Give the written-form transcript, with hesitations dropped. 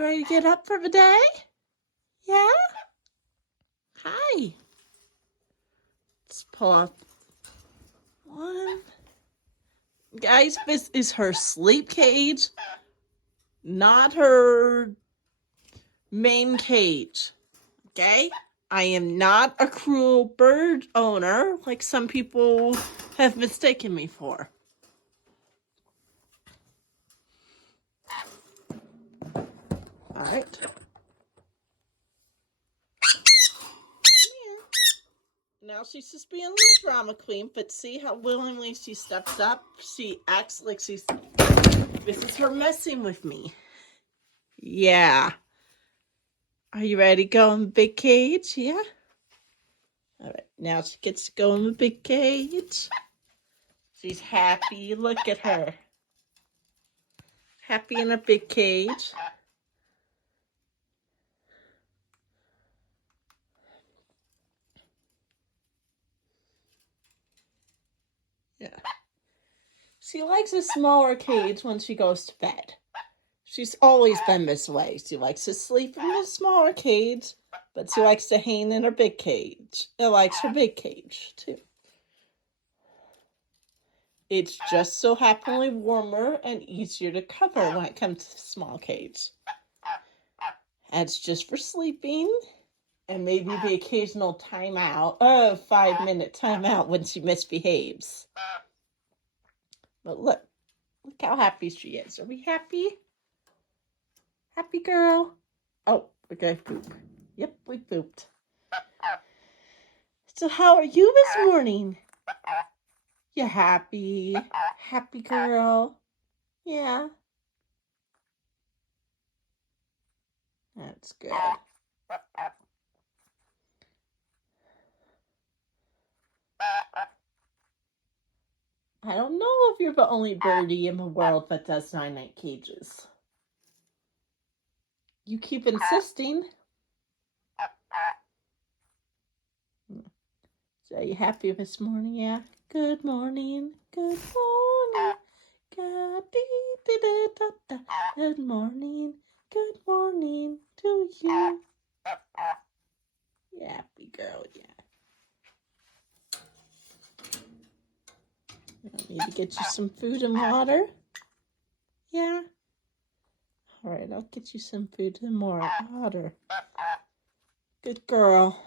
You ready to get up for the day? Yeah? Hi. Let's pull up one. Guys, this is her sleep cage, not her main cage. Okay? I am not a cruel bird owner like some people have mistaken me for. All right. Now she's just being a little drama queen, but see how willingly she steps up? She acts like she's... This is her messing with me. Yeah. Are you ready to go in the big cage? Yeah? All right. Now she gets to go in the big cage. She's happy. Look at her. Happy in a big cage. Yeah. She likes a smaller cage when she goes to bed. She's always been this way. She likes to sleep in a smaller cage, but she likes to hang in her big cage. She likes her big cage, too. It's just so happily warmer and easier to cover when it comes to the small cage. That's just for sleeping, and maybe the occasional timeout, 5-minute timeout when she misbehaves. But look how happy she is. Are we happy? Happy girl? Oh, okay, poop. Yep, we pooped. So how are you this morning? You happy? Happy girl? Yeah. That's good. I don't know if you're the only birdie in the world that does 9-night cages. You keep insisting. So are you happy this morning? Yeah. Good morning. Good morning. Good morning. Good morning to you. Yeah, happy girl, yeah. I need to get you some food and water. Yeah. All right, I'll get you some food and more water. Good girl.